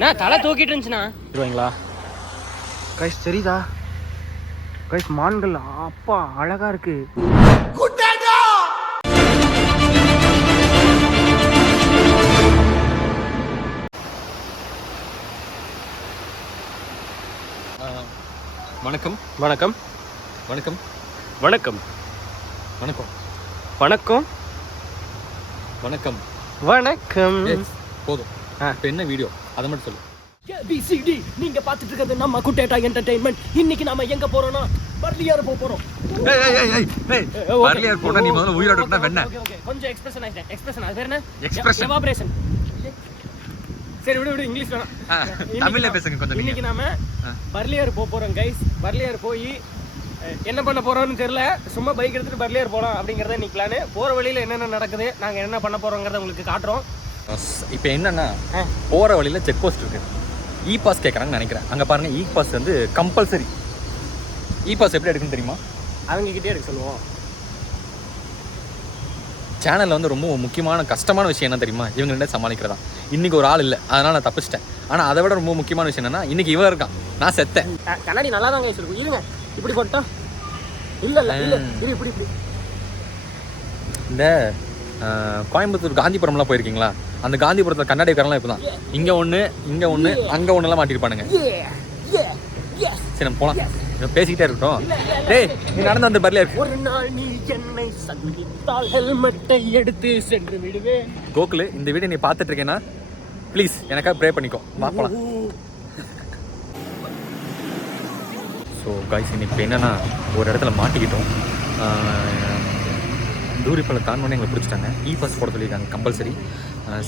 நான் தலை தூக்கிட்டு இருந்துச்சுண்ணா இருவாங்களா கைஸ் தெரியுதா கைஸ் மான்கள் அப்பா அழகா இருக்கு. வணக்கம் வணக்கம் வணக்கம் வணக்கம் வணக்கம் வணக்கம் வணக்கம் வணக்கம். போதும். இப்போ என்ன வீடியோ அதை மட்டும் சொல்லு. ABCD நீங்க பாத்துட்டு இருக்கிறது நம்ம குட்டேட்டா என்டர்டெயின்மெண்ட். இன்னைக்கு நாம எங்க போறோம்னா பர்லியார் போறோம். பர்லியார் போனா நீ முதல்ல உயிரோட இருந்தா வெண்ண. ஓகே கொஞ்சம் எக்ஸ்பிரஷன் அது பேர் என்ன? Expression evaporation. சரி விடு தமிழ்ல பேசுங்க கொஞ்சம். இன்னைக்கு நாம பர்லியார் போறோம் கைஸ். பர்லியார் போய் என்ன பண்ண போறோம்னு தெரியல. சும்மா பைக் எடுத்துட்டு பர்லியார் போலாம் அப்படிங்கறத இன்னைக்கு பிளான். போற வழியில என்னென்ன நடக்குது, நாங்க என்ன பண்ண போறோம்ங்கறத உங்களுக்கு காட்டுறோம். இப்போ என்னன்னா போற வழியில செக் போஸ்ட் இருக்கு. இ பாஸ் கேட்குறாங்கன்னு நினைக்கிறேன். அங்கே பாருங்க இ பாஸ் வந்து கம்பல்சரி. இ பாஸ் எப்படி எடுக்குன்னு தெரியுமா? அவங்க கிட்டே எடுக்க சொல்லுவோம். சேனலில் வந்து ரொம்ப முக்கியமான கஷ்டமான விஷயம் என்ன தெரியுமா? இவங்க ரெண்டே சமாளிக்கிறதா. இன்றைக்கி ஒரு ஆள் இல்லை, அதனால் நான் தப்பிச்சிட்டேன். ஆனால் அதை விட ரொம்ப முக்கியமான விஷயம் என்னென்னா இன்றைக்கி இவன் இருக்கான், நான் செத்தேன். கண்ணாடி நல்லா தான் இருக்கும். இருங்க இப்படி போட்டா இல்லை இப்படி இந்த கோயம்புத்தூர் காந்திபுரம்லாம் போயிருக்கீங்களா? அந்த காந்திபுரத்தில் கண்ணாடிக்காரெல்லாம் இப்போ தான் இங்கே ஒன்று அங்கே ஒன்றுலாம் மாட்டிருப்பானுங்க. சரி நம்ம போகலாம், பேசிக்கிட்டே இருக்கட்டும். டேய் நீ நடந்து வந்து பர்லியார். ஒரு நாள் நீ என்னை சந்தித்தால் ஹெல்மெட்டை எடுத்து சென்று விடுவேன். கோகுல், இந்த வீடியோ நீ பார்த்துட்டு இருக்கேன்னா ப்ளீஸ் எனக்காக ப்ரே பண்ணிக்கோ. வா போகலாம். ஸோ காய்ஸ் இன்னைக்கு என்னென்னா ஒரு இடத்துல மாட்டிக்கிட்டோம். தூரிப்பலை தாண்டோன்னே எங்களை பிடிச்சிட்டாங்க. இ பாஸ் போட சொல்லியிருக்காங்க கம்பல்சரி.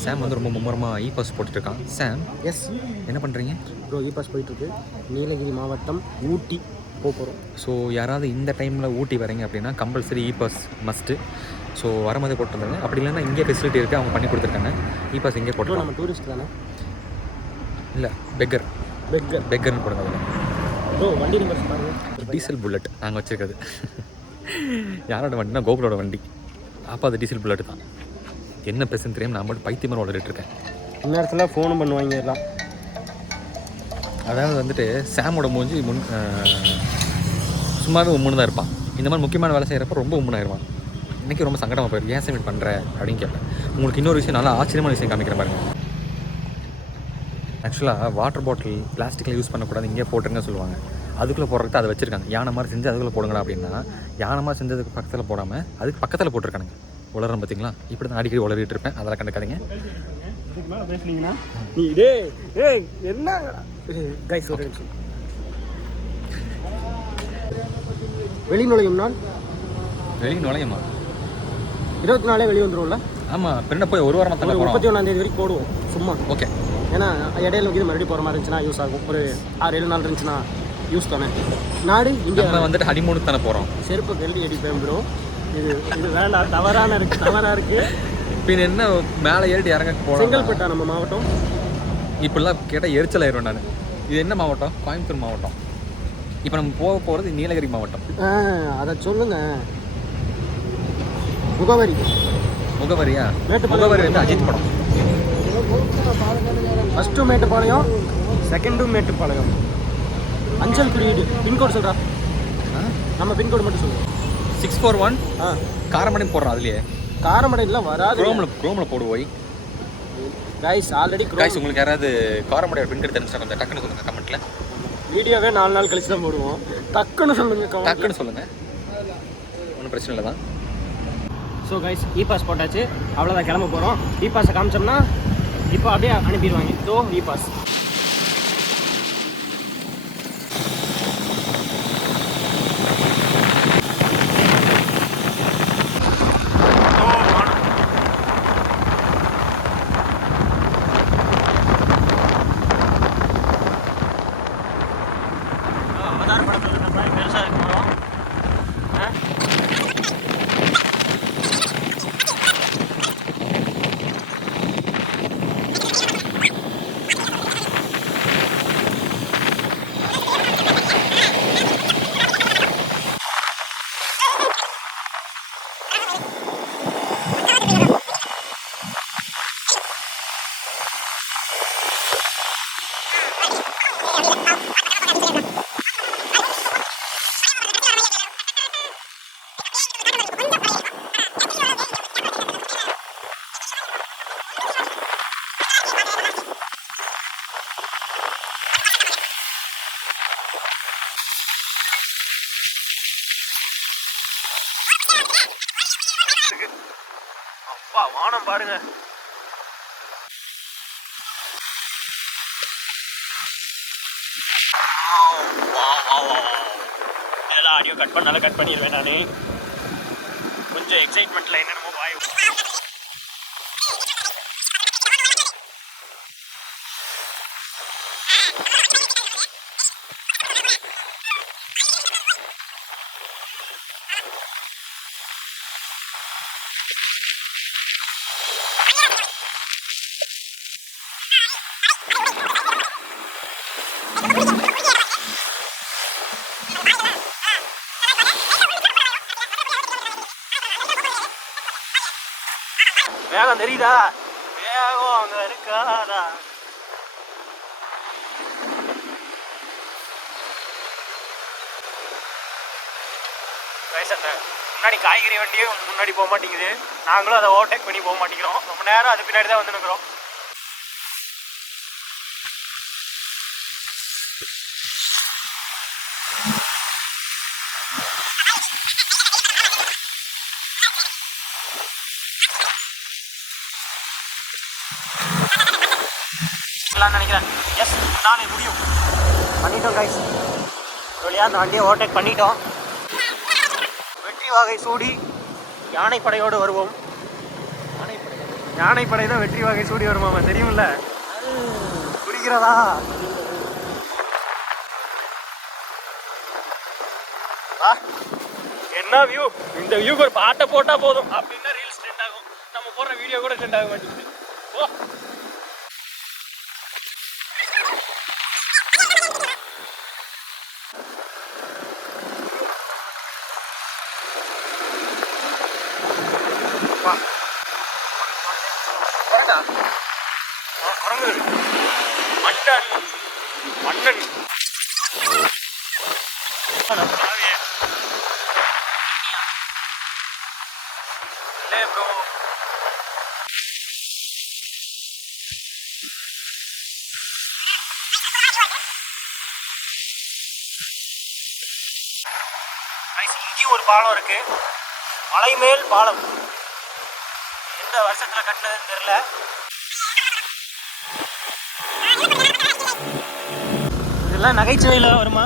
சாம் வந்து ரொம்ப மும்முரமாக இ பாஸ் போட்டுட்ருக்கான். சாம் எஸ் என்ன பண்ணுறீங்க? ப்ரோ இ பாஸ் போயிட்டுருக்கு. நீலகிரி மாவட்டம் ஊட்டி போகிறோம். ஸோ யாராவது இந்த டைமில் ஊட்டி வரீங்க அப்படின்னா compulsory e pass must. So வரும்போதே போட்டுருந்தாங்க. அப்படி இல்லைன்னா இங்கே ஃபெசிலிட்டி இருக்குது, அவங்க பண்ணி கொடுத்துருக்காங்க. இ பாஸ் இங்கே போட்டுருவோம். நம்ம டூரிஸ்ட் தானே? இல்லை பெக்கர்னு போடுங்க. அதில் ப்ரோ வண்டி நம்பர் பாருங்க. டீசல் புல்லட் நாங்கள் வச்சுருக்கிறது. யாரோட வண்டினா கோகுலோட வண்டி. அப்போ அது டீசல் புல்லட் தான். என்ன பேசுன்னு தெரியாமல் நான் மட்டும் பைத்தியமாக வளர்த்துட்டு இருக்கேன். இந்நேரத்தில் ஃபோனும் பண்ணுவாங்க எல்லாம். அதாவது வந்துட்டு சாமோட மூஞ்சி சும்மாவே உம்முன்னு தான் இருப்பான். இந்த மாதிரி முக்கியமான வேலை செய்கிறப்ப ரொம்ப உம்முனாயிருவான். இன்றைக்கி ரொம்ப சங்கடமாக போயிருக்கு. ஏன் சப்மிட் பண்ணுற அப்படின்னு கேட்டேன். உங்களுக்கு இன்னொரு விஷயம், நல்லா ஆச்சரியமான விஷயம் காமிக்கிற பாருங்க. ஆக்சுவலாக வாட்டர் பாட்டில் பிளாஸ்டிக்கில் யூஸ் பண்ணக்கூடாது, இங்கே போட்டுருங்க சொல்லுவாங்க. அதுக்குள்ளே போடுறதுக்கு அதை வச்சுருக்காங்க. யானை மாதிரி செஞ்சு அதுக்குள்ளே போடுங்கடா அப்படின்னா, யானை மாதிரி செஞ்சதுக்கு பக்கத்தில் போடாமல் அதுக்கு பக்கத்தில் போட்டிருக்கானுங்க. உளறேன் பார்த்தீங்களா? இப்படி தான் அடிக்கடி உளறிட்டு இருப்பேன், அதெல்லாம் கண்டுக்காதீங்க. பேசுனீங்கன்னா நீ டேய் என்ன கைஸ் ஒரு நிமிஷம். வெளி நுழையுமா? 24 வெளியே வந்துடும்ல? ஆமாம், பின்ன போய் ஒரு வாரமாக தான் 31 வரைக்கும் போடுவோம் சும்மா. ஓகே, ஏன்னா இடையில இது மறுபடியும் போகிற மாதிரி இருந்துச்சுன்னா யூஸ் ஆகும். ஒரு 6-7 நாள் இருந்துச்சுன்னா யூஸ் தானே. நாடு இந்தியா வந்துட்டு ஹனிமூனுக்கு தானே போகிறோம். செருப்பு கல்வி அடிப்பேன் ப்ரோ. இது வேண்டாம், தவறாக இருக்குது. பின் என்ன மேலே ஏறிட்டு இறங்க போகிறோம். செங்கல்பட்டா நம்ம மாவட்டம். இப்படிலாம் கேட்டால் எரிச்சல் ஆயிடுவேன் நான். இது என்ன மாவட்டம்? கோயம்புத்தூர் மாவட்டம். இப்போ நம்ம போகிறது நீலகிரி மாவட்டம். அதை சொல்லுங்க. முகவரியா? முகவரி வந்து அஜித் படம். ஃபஸ்ட்டு மேட்டுப்பாளையம், செகண்டும் மேட்டுப்பாளையம். அஞ்சல் குறியீடு பின்கோடு சொல்கிறா. நம்ம பின்கோடு மட்டும் சொல்லுவோம். 641 காரமடை போடுறோம். அதுலேயே காரமடையில் வராது. குரோமில் போடுவோய் கைஸ். ஆல்ரெடி கைஸ் உங்களுக்கு யாராவது காரமடையோட பின்கோடு தெரிஞ்சுன்னா கொஞ்சம் டக்குன்னு சொல்லுங்கள் கமெண்ட்டில். வீடியோவே 4 நாள் கழிச்சு தான் போடுவோம். டக்குன்னு சொல்லுங்கள். ஒன்றும் பிரச்சனை இல்லை தான். ஸோ கைஸ் இ பாஸ் போட்டாச்சு, அவ்வளோதான், கிளம்ப போகிறோம். இ பாஸை காமிச்சோம்னா இப்போ அப்படியே அனுப்பிடுவாங்க. இதோ இ பாஸ். பாருங்க. இதெல்லாம் ஆடியோ கட் பண்ணாலும் கட் பண்ணிடுவேன் நான். கொஞ்சம் எக்ஸைட்மெண்ட்டில் என்னென்னமோ வாய் வேகம் தெரியுதா? வேகம் அங்க இருக்காதா? முன்னாடி காய்கறி வண்டியும் முன்னாடி போக மாட்டேங்குது. நாங்களும் அதை ஓவர்டேக் பண்ணி போக மாட்டேங்கிறோம். ரொம்ப நேரம் அது பின்னாடி தான் வந்து நிற்கிறோம். நினைக்கிறேன். எஸ், நானே முடியும் பண்ணிட்டோம் கைஸ். வழியாக அந்த வண்டியை ஓவர்டேக் பண்ணிட்டோம். வெற்றி வாகை சூடி யானைப்படையோடு வருவோம். யானைப்படை தான் வெற்றி வாகை சூடி வருமாமா, தெரியும்ல? புரிகிறதா? என்ன வியூ! இந்த வியூக்கு ஒரு பாட்டை போட்டா போதும் அப்படின்னா ரீல்ஸ் ட்ரெண்ட் ஆகும். நம்ம போடுற வீடியோ கூட ட்ரெண்ட் ஆக மாட்டேங்குது. ஓ, மன்னன் இங்கேயும் ஒரு பாலம் இருக்கு, மலைமேல் பாலம். எந்த வருஷத்துல கட்டினதுன்னு தெரியல. இதெல்லாம் நகைச்சுவையில் வருமா?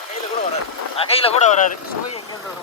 நகையில் கூட வராது. நகையில் கூட வராது. சுவை எங்கேருந்து வரும்?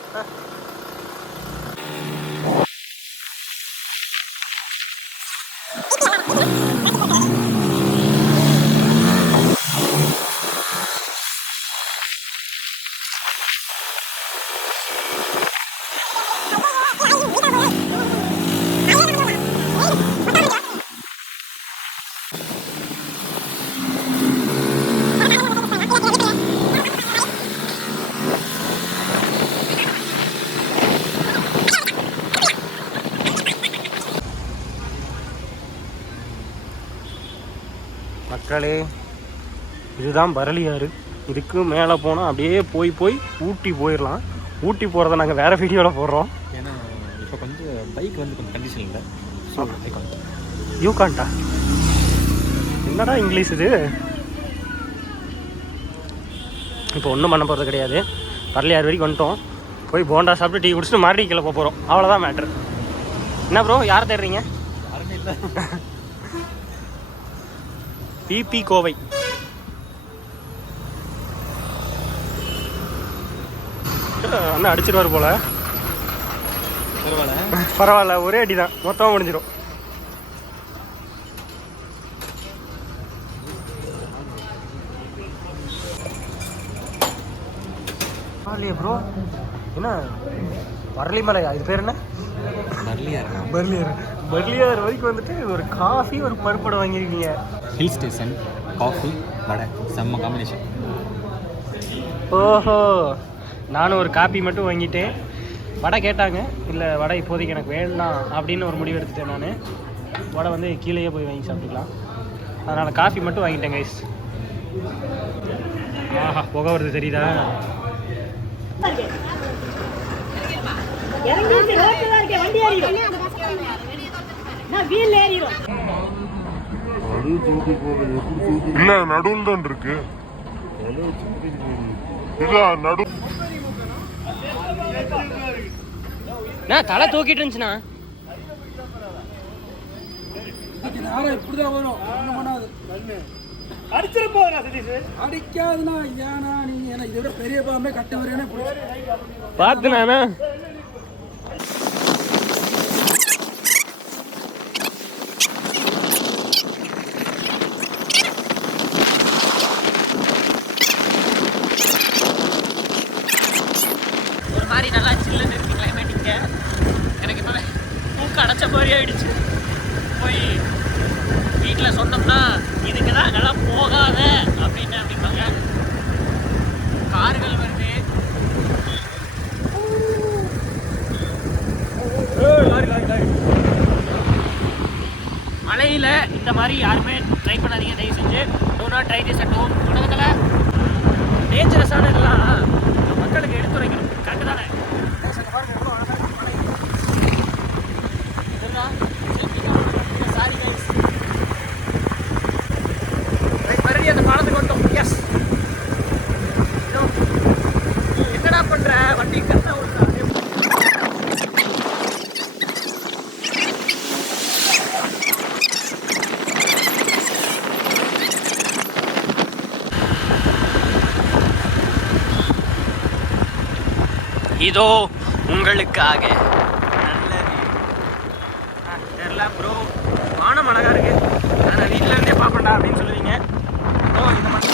மக்களே, இதுதான் பரளியாறு. இதுக்கு மேலே போனால் அப்படியே போய் ஊட்டி போயிடலாம். ஊட்டி போகிறத நாங்கள் வேறு வீடியோவில் போடுறோம். ஏன்னா இப்போ கொஞ்சம் பைக் வந்து கொஞ்சம் கண்டிஷன் இல்லை. ஸோ யூ கான்டா என்னடா இங்கிலீஷ் இது? இப்போ ஒன்றும் பண்ண போகிறது கிடையாது. பரளியாறு வரைக்கும் வந்துட்டோம். போய் போண்டா சாப்பிட்டு டீ குடிச்சிட்டு மறுபடியும் கீழே போகிறோம். அவ்வளோதான் மேட்ரு. என்ன ப்ரோ, யாரை தேடுறீங்க? யாருமே இல்லை. பிபி கோவை. அண்ணா அடிச்சிருவாரு போல. பரவாயில்ல, ஒரே அடி தான், மொத்தமாக முடிஞ்சிடும். ப்ரோ என்ன வரலிமலையா? இது பேர் என்ன? பர்லியார் வரைக்கும் வந்துட்டு ஒரு காஃபி ஒரு பருப்படை வாங்கியிருக்கீங்க. ஹில் ஸ்டேஷன், காஃபி, வடை, செம்ம காம்பினேஷன். ஓஹோ, நானும் ஒரு காப்பி மட்டும் வாங்கிட்டேன். வடை கேட்டாங்க, இல்லை வடை இப்போதைக்கு எனக்கு வேண்டாம் அப்படின்னு ஒரு முடிவு எடுத்துட்டேன். நான் வடை வந்து கீழேயே போய் வாங்கி சாப்பிட்டுக்கலாம். அதனால் காஃபி மட்டும் வாங்கிட்டேன் கைஸ். ஆஹா, புகை வருது தெரியுதா? இல்ல நடுவில் தான் இருக்கு. நடு தலை தூக்கிட்டு இருந்துச்சுண்ணா. இன்னைக்கு நேரம் இப்படிதான் வரும் ஒன்றும் பண்ணாது அடிச்சிட போறா சதீஷ். அடிக்காதுன்னா ஏன்னா நீங்க என்ன இதை விட பெரிய பாம்பே கட்ட வரேனே பார்த்து நானா ஒரு மாதிரி நல்லா சில்லுன்னு இருக்கு கிளைமேட் இங்கே. எனக்கு இப்போ மூக்கு அடைச்ச மாதிரி ஆயிடுச்சு. போய் வீட்டில் சொன்னோம்னா இதுக்கு தான் அங்கெல்லாம் போகாத அப்படிம்பாங்க. கார்கள் வருது. மழையில் இந்த மாதிரி யாருமே ட்ரை பண்ணாதீங்க தயவு செஞ்சு. Do not try this at home. உலகத்தில் டேஞ்சரஸான இதெல்லாம் மக்களுக்கு எடுத்துரைக்கணும். கரெக்டு தானே? Sorry guys. மறுபடியும் அந்த பாலத்துக்கு வந்துட்டோம். எஸ். என்னடா பண்ற? வண்டி கரெக்டாக ஓடுறா. இதோ உங்களுக்காக நல்லது. தெரியல ப்ரோ, வானம் அழகா இருக்கு. நான் வீட்டில இருந்தே பார்ப்பேன்டா அப்படின்னு சொல்லுவீங்க. ஓ இந்த மாதிரி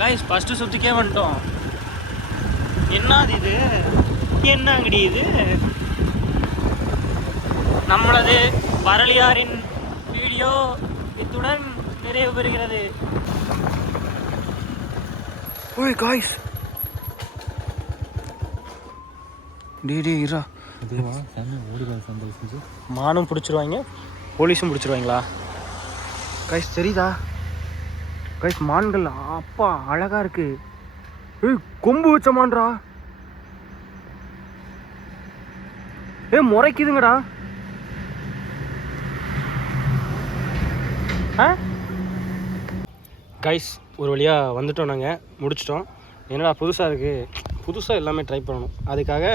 கைஸ் ஃபஸ்ட்டு சுற்றிக்கே வந்துட்டோம். என்னது இது? என்ன அங்கடி இது? நம்மளது வரலியாரின் வீடியோ இத்துடன் நிறைவு பெறுகிறது. ஓய் காய்ஸ் டே இரா மானும் பிடிச்சிருவாங்க, போலீஸும் பிடிச்சிருவாங்களா? கைஸ் தெரியுதா கைஸ்? மான்கள் அப்பா அழகா இருக்கு. ஏய் கொம்பு வச்ச மான்டா. முறைக்குதுங்கடா. கைஸ் ஒரு வழியாக வந்துட்டோம். நாங்கள் முடிச்சிட்டோம். என்னடா புதுசாக இருக்குது, புதுசாக எல்லாமே ட்ரை பண்ணணும். அதுக்காக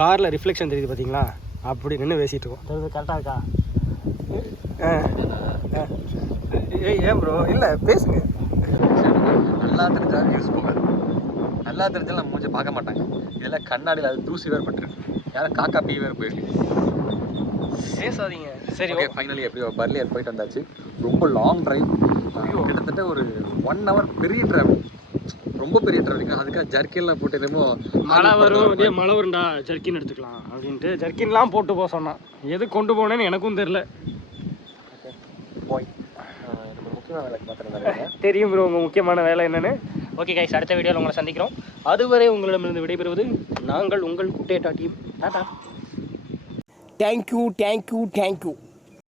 காரில் ரிஃப்ளெக்ஷன் தெரியுது பார்த்தீங்களா, அப்படி நின்று பேசிகிட்டு இருக்கோம். தெரியுது கரெக்டாக இருக்கா? ஏன் ப்ரோ இல்லை பேசுங்க. நல்லா தெரிஞ்சா யூஸ் போகாது. நல்லா தெரிஞ்சாலும் நம்ம மூஞ்ச பார்க்க மாட்டாங்க. இதெல்லாம் கண்ணாடியில் அது தூசி வேறு பட்டுருக்கு. யாரும் காக்கா பீ வேறு போயிருக்கு. பேசாதீங்க. சரி ஓகே, ஃபைனலி எப்படியோ பர்லியர் போயிட்டு வந்தாச்சு. ரொம்ப லாங் ட்ரைவ், கிட்டத்தட்ட ஒரு 1 hour பெரிய ட்ராவல், ரொம்ப பெரிய ட்ராவலிங். அதுக்காக ஜர்க்கின்லாம் போட்டு என்னமோ மழை வரும், இதே மழை வரும்டா ஜர்க்கின் எடுத்துக்கலாம் அப்படின்ட்டு ஜர்க்கின்லாம் போட்டு போக சொன்னான். எது கொண்டு போனேன்னு எனக்கும் தெரில. போய் முக்கியமான வேலைக்கு பார்த்துருந்தாங்க. தெரியும் ப்ரோ உங்கள் முக்கியமான வேலை என்னென்னு. ஓகே கைஸ், அடுத்த வீடியோவில் உங்களை சந்திக்கிறோம். அதுவரை உங்களிடமிருந்து விடைபெறுவது நாங்கள் உங்கள் குட்டேட்டா டீம். டாடா. தேங்க்யூ.